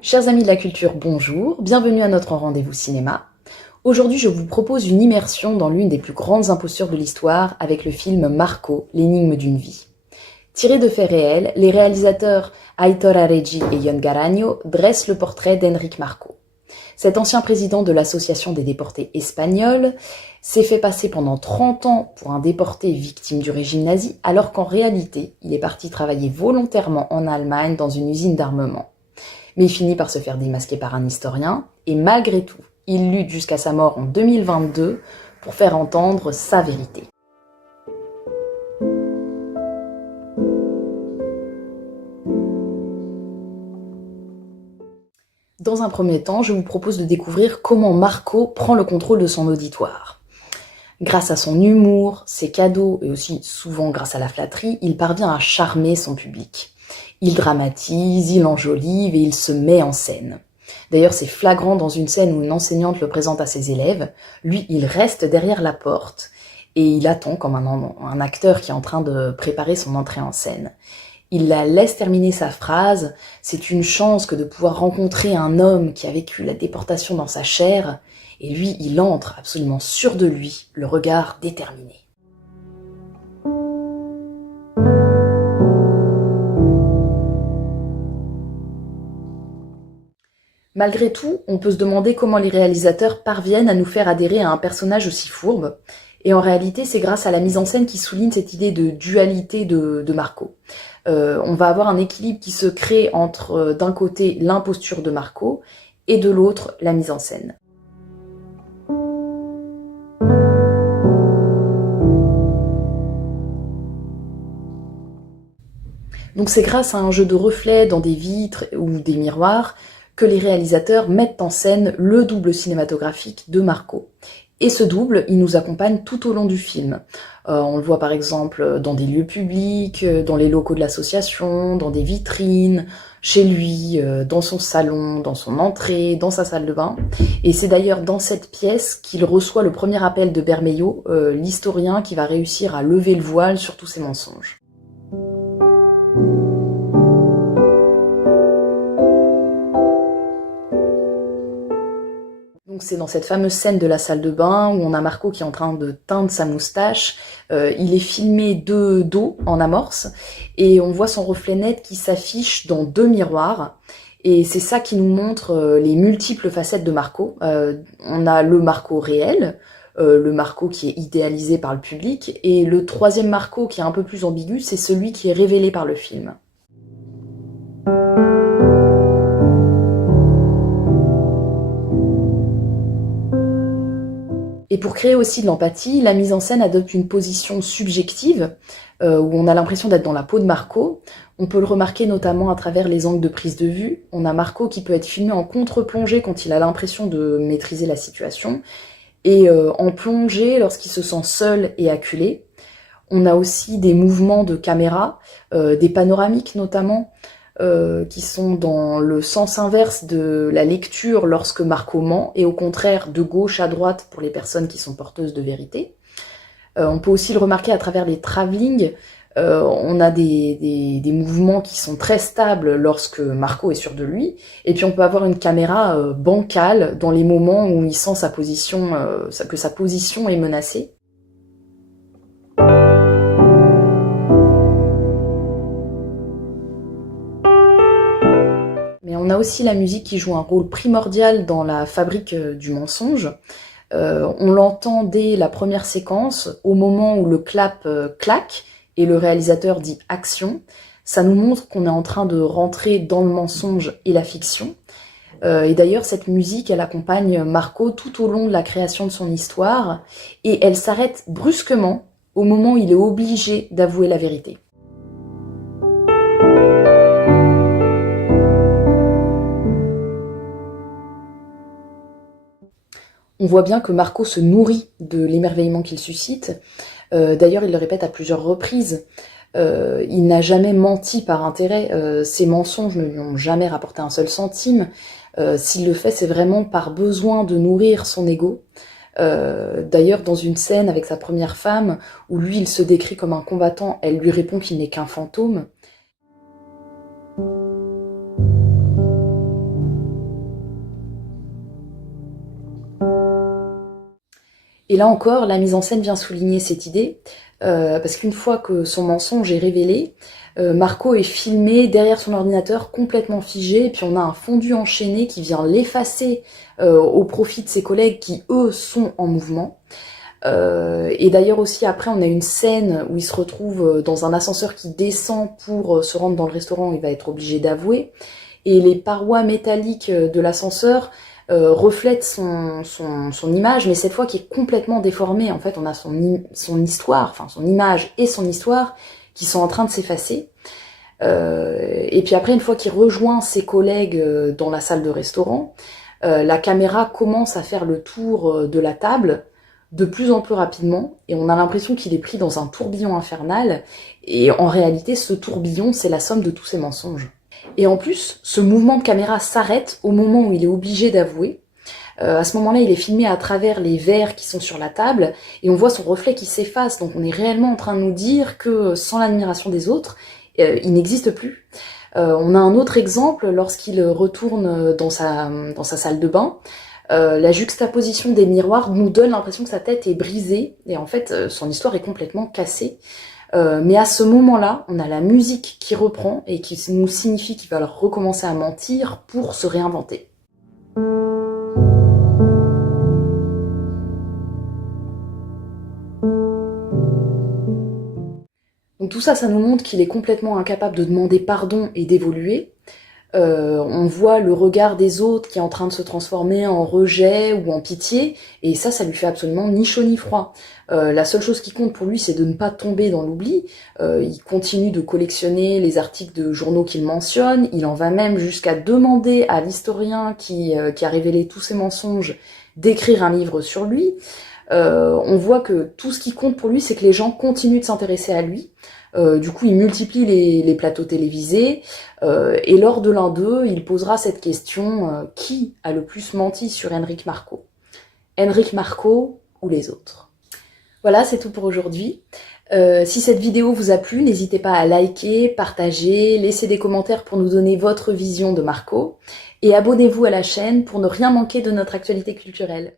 Chers amis de la culture, bonjour, bienvenue à notre rendez-vous cinéma. Aujourd'hui, je vous propose une immersion dans l'une des plus grandes impostures de l'histoire avec le film Marco, l'énigme d'une vie. Tiré de faits réels, les réalisateurs Aitor Aregi et Jon Garagno dressent le portrait d'Enric Marco. Cet ancien président de l'Association des déportés espagnols s'est fait passer pendant 30 ans pour un déporté victime du régime nazi, alors qu'en réalité, il est parti travailler volontairement en Allemagne dans une usine d'armement. Mais il finit par se faire démasquer par un historien, et malgré tout, il lutte jusqu'à sa mort en 2022 pour faire entendre sa vérité. Dans un premier temps, je vous propose de découvrir comment Marco prend le contrôle de son auditoire. Grâce à son humour, ses cadeaux et aussi souvent grâce à la flatterie, il parvient à charmer son public. Il dramatise, il enjolive et il se met en scène. D'ailleurs, c'est flagrant dans une scène où une enseignante le présente à ses élèves. Lui, il reste derrière la porte et il attend comme un acteur qui est en train de préparer son entrée en scène. Il la laisse terminer sa phrase. C'est une chance que de pouvoir rencontrer un homme qui a vécu la déportation dans sa chair. Et lui, il entre absolument sûr de lui, le regard déterminé. Malgré tout, on peut se demander comment les réalisateurs parviennent à nous faire adhérer à un personnage aussi fourbe. Et en réalité, c'est grâce à la mise en scène qui souligne cette idée de dualité de Marco. On va avoir un équilibre qui se crée entre, d'un côté, l'imposture de Marco et de l'autre, la mise en scène. Donc c'est grâce à un jeu de reflets dans des vitres ou des miroirs que les réalisateurs mettent en scène le double cinématographique de Marco. Et ce double, il nous accompagne tout au long du film. On le voit par exemple dans des lieux publics, dans les locaux de l'association, dans des vitrines, chez lui, dans son salon, dans son entrée, dans sa salle de bain. Et c'est d'ailleurs dans cette pièce qu'il reçoit le premier appel de Bermejo, l'historien qui va réussir à lever le voile sur tous ses mensonges. Donc c'est dans cette fameuse scène de la salle de bain où on a Marco qui est en train de teindre sa moustache. Il est filmé de dos en amorce et on voit son reflet net qui s'affiche dans 2 miroirs. Et c'est ça qui nous montre les multiples facettes de Marco. On a le Marco réel, le Marco qui est idéalisé par le public, et le troisième Marco qui est un peu plus ambigu, c'est celui qui est révélé par le film. Et pour créer aussi de l'empathie, la mise en scène adopte une position subjective, où on a l'impression d'être dans la peau de Marco. On peut le remarquer notamment à travers les angles de prise de vue. On a Marco qui peut être filmé en contre-plongée quand il a l'impression de maîtriser la situation, et en plongée lorsqu'il se sent seul et acculé. On a aussi des mouvements de caméra, des panoramiques notamment, qui sont dans le sens inverse de la lecture lorsque Marco ment, et au contraire de gauche à droite pour les personnes qui sont porteuses de vérité. On peut aussi le remarquer à travers les travelling. On a des mouvements qui sont très stables lorsque Marco est sûr de lui, et puis on peut avoir une caméra bancale dans les moments où il sent que sa position est menacée. Mais on a aussi la musique qui joue un rôle primordial dans la fabrique du mensonge. On l'entend dès la première séquence, au moment où le clap claque et le réalisateur dit « action ». Ça nous montre qu'on est en train de rentrer dans le mensonge et la fiction. Et d'ailleurs, cette musique, elle accompagne Marco tout au long de la création de son histoire, et elle s'arrête brusquement au moment où il est obligé d'avouer la vérité. On voit bien que Marco se nourrit de l'émerveillement qu'il suscite. D'ailleurs, il le répète à plusieurs reprises. Il n'a jamais menti par intérêt. Ses mensonges ne lui ont jamais rapporté un seul centime. S'il le fait, c'est vraiment par besoin de nourrir son ego. D'ailleurs, dans une scène avec sa première femme, où lui il se décrit comme un combattant, elle lui répond qu'il n'est qu'un fantôme. Et là encore, la mise en scène vient souligner cette idée, parce qu'une fois que son mensonge est révélé, Marco est filmé derrière son ordinateur complètement figé, et puis on a un fondu enchaîné qui vient l'effacer au profit de ses collègues qui, eux, sont en mouvement. Et d'ailleurs aussi après on a une scène où il se retrouve dans un ascenseur qui descend pour se rendre dans le restaurant où il va être obligé d'avouer, et les parois métalliques de l'ascenseur reflètent son image, mais cette fois qui est complètement déformée. En fait on a son histoire, enfin son image et son histoire qui sont en train de s'effacer. Et puis après, une fois qu'il rejoint ses collègues dans la salle de restaurant, la caméra commence à faire le tour de la table de plus en plus rapidement, et on a l'impression qu'il est pris dans un tourbillon infernal, et en réalité, ce tourbillon, c'est la somme de tous ses mensonges. Et en plus, ce mouvement de caméra s'arrête au moment où il est obligé d'avouer. À ce moment-là, il est filmé à travers les verres qui sont sur la table, et on voit son reflet qui s'efface, donc on est réellement en train de nous dire que sans l'admiration des autres, il n'existe plus. On a un autre exemple lorsqu'il retourne dans sa salle de bain. La juxtaposition des miroirs nous donne l'impression que sa tête est brisée, et en fait son histoire est complètement cassée. Mais à ce moment-là, on a la musique qui reprend et qui nous signifie qu'il va alors recommencer à mentir pour se réinventer. Donc tout ça, ça nous montre qu'il est complètement incapable de demander pardon et d'évoluer. On voit le regard des autres qui est en train de se transformer en rejet ou en pitié, et ça lui fait absolument ni chaud ni froid. La seule chose qui compte pour lui, c'est de ne pas tomber dans l'oubli. Il continue de collectionner les articles de journaux qu'il mentionne, il en va même jusqu'à demander à l'historien qui a révélé tous ses mensonges d'écrire un livre sur lui. On voit que tout ce qui compte pour lui, c'est que les gens continuent de s'intéresser à lui. Du coup, il multiplie les plateaux télévisés, et lors de l'un d'eux, il posera cette question, qui a le plus menti sur Enric Marco? Enric Marco ou les autres? Voilà, c'est tout pour aujourd'hui. Si cette vidéo vous a plu, n'hésitez pas à liker, partager, laisser des commentaires pour nous donner votre vision de Marco, et abonnez-vous à la chaîne pour ne rien manquer de notre actualité culturelle.